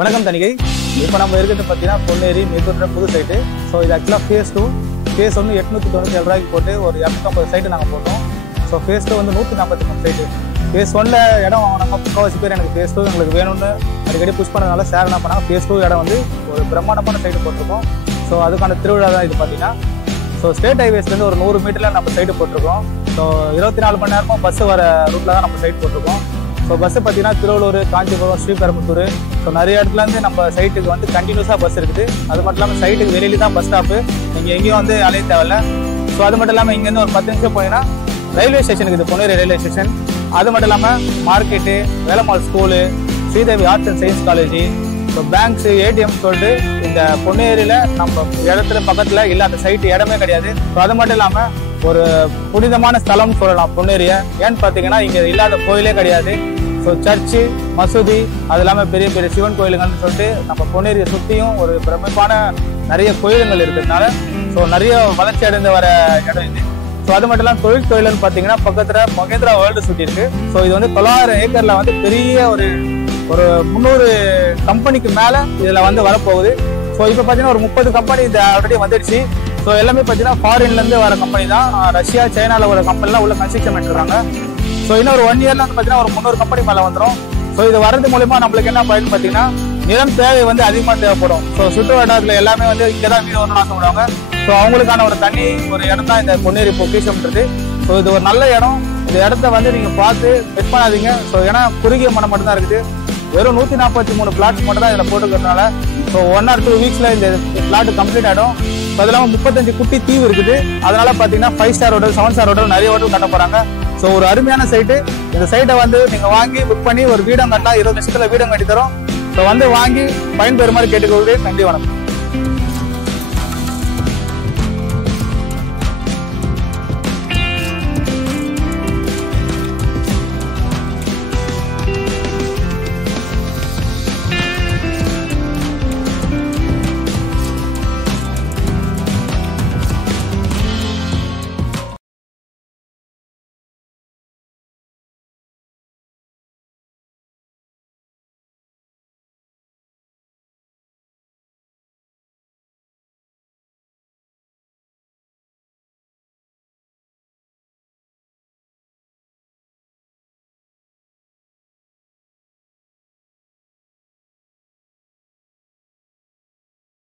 வணக்கம் தணிகை. இப்போ நம்ம இருக்கிறது பார்த்தீங்கன்னா பொன்னேரி மேற்கொண்ட புது சைட்டு. ஸோ இது ஆக்சுவலாக ஃபேஸ் 2. ஃபேஸ் 1 897 ரூபாய்க்கு போட்டு ஒரு 250 சைட்டு நாங்கள் போட்டோம். ஸோ ஃபேஸ் 2 வந்து 143 சைட்டு. ஃபேஸ் 1ல் இடம் வாங்கினாங்க. முக்கால்வாசி பேர் எனக்கு ஃபேஸ் 2 எங்களுக்கு வேணும்னு அடிக்கடி புஷ் பண்ணதுனால சார் என்ன பண்ணாங்க, ஃபேஸ் 2 இடம் வந்து ஒரு பிரம்மாண்டமான சைட்டு போட்டிருக்கோம். ஸோ அதுக்கான திருவிழா தான் இது பார்த்தீங்கன்னா. ஸோ ஸ்டேட் ஹைவேஸ்லேருந்து ஒரு 100 மீட்டரில் நம்ம சைட்டு போட்டிருக்கோம். ஸோ 24 மணி நேரமும் பஸ் வர ரூட்டில் தான் நம்ம சைட் போட்டிருக்கோம். ஸோ பஸ்ஸு பார்த்தீங்கன்னா திருவள்ளூர், காஞ்சிபுரம், ஸ்ரீபெரும்புத்தூர், ஸோ நிறைய இடத்துலேருந்து நம்ம சைட்டுக்கு வந்து கண்டினியூஸாக பஸ் இருக்குது. அது மட்டும் இல்லாமல் சைட்டுக்கு வெளியில தான் பஸ் ஸ்டாப்பு, நீங்கள் எங்கேயும் வந்து அலைய தேவையில்ல. ஸோ அது மட்டும் இல்லாமல் இங்கேருந்து ஒரு 10 நிமிஷம் போனீங்கன்னா ரயில்வே ஸ்டேஷனுக்கு, இது பொன்னேரி ரயில்வே ஸ்டேஷன். அது மட்டும் இல்லாமல் market, Velammal school, Sridevi arts and science college, so banks, ATM சொல்லிட்டு இந்த பொன்னேரியில் நம்ம இடத்துல பக்கத்தில் இல்லாத சைட்டு இடமே கிடையாது. ஸோ அது மட்டும் இல்லாமல் ஒரு புனிதமான ஸ்தலம்னு சொல்லலாம் பொன்னேரியை. ஏன்னு பார்த்தீங்கன்னா இங்கே இல்லாத கோயிலே கிடையாது. ஸோ சர்ச்சு, மசூதி, அது இல்லாமல் பெரிய பெரிய சிவன் கோயிலுங்கள்னு சொல்லிட்டு நம்ம பொன்னேரியை சுற்றியும் ஒரு பிரமிப்பான நிறைய கோயிலுங்கள் இருக்கிறதுனால ஸோ நிறைய வளர்ச்சி அடைந்து வர இடம் இது. ஸோ அது மட்டும் இல்லாமல் தொழில்னு பார்த்தீங்கன்னா பக்கத்தில் மகேந்திரா வேர்ல்டு சுற்றி இருக்கு. ஸோ இது வந்து 900 ஏக்கரில் வந்து பெரிய ஒரு 300 கம்பெனிக்கு மேலே இதில் வந்து வரப்போகுது. ஸோ இப்போ பார்த்தீங்கன்னா ஒரு 30 கம்பெனி இது ஆல்ரெடி வந்துடுச்சு. ஸோ எல்லாமே பார்த்தீங்கன்னா ஃபாரின்லேருந்து வர கம்பெனி தான். ரஷ்யா, சைனாவில் ஒரு கம்பெனிலாம் உள்ள கன்ஸ்ட்ரக்ஷன் பண்ணிட்டுருக்காங்க. ஸோ இன்னும் ஒரு 1 இயர்ல வந்து பார்த்தீங்கன்னா ஒரு 300 கம்பெனி மேலே வந்துடும். ஸோ இது வரது மூலமா நம்மளுக்கு என்ன பயன் பார்த்தீங்கன்னா, நிலம் தேவை வந்து அதிகமாக தேவைப்படும். ஸோ சுற்று வட்டாரத்தில் எல்லாமே வந்து இங்கே தான் வீடு வரணும்னு ஆசைப்படுவாங்க. ஸோ அவங்களுக்கான ஒரு தனி ஒரு இடம் தான் இந்த பொன்னேரி பொக்கிஷம்ன்றது. ஸோ இது ஒரு நல்ல இடம். இந்த இடத்த வந்து நீங்கள் பார்த்து மிஸ் பண்ணாதீங்க. ஸோ ஏன்னா குறுகிய மனம் மட்டும்தான் இருக்குது. வெறும் 143 பிளாட் மட்டும் தான் இதில் போட்டுக்கிறதுனால ஸோ 1 or 2 வீக்ஸில் இந்த பிளாட் கம்ப்ளீட் ஆகிடும். ஸோ அது இல்லாமல் 35 குட்டி தீவு இருக்குது. அதனால பார்த்தீங்கன்னா 5 ஸ்டார் ஹோட்டல், 7 ஸ்டார் ஹோட்டல், நிறைய ஹோட்டல் கட்ட போகிறாங்க. ஸோ ஒரு அருமையான சைட்டு. இந்த சைட்டை வந்து நீங்கள் வாங்கி புக் பண்ணி ஒரு வீடம் கட்டலாம். 20 லட்சத்தில் வீடம் கட்டி தரோம். ஸோ வந்து வாங்கி பயன்பெறுமாறு கேட்டுக்கொள்கிறேன். நன்றி, வணக்கம்.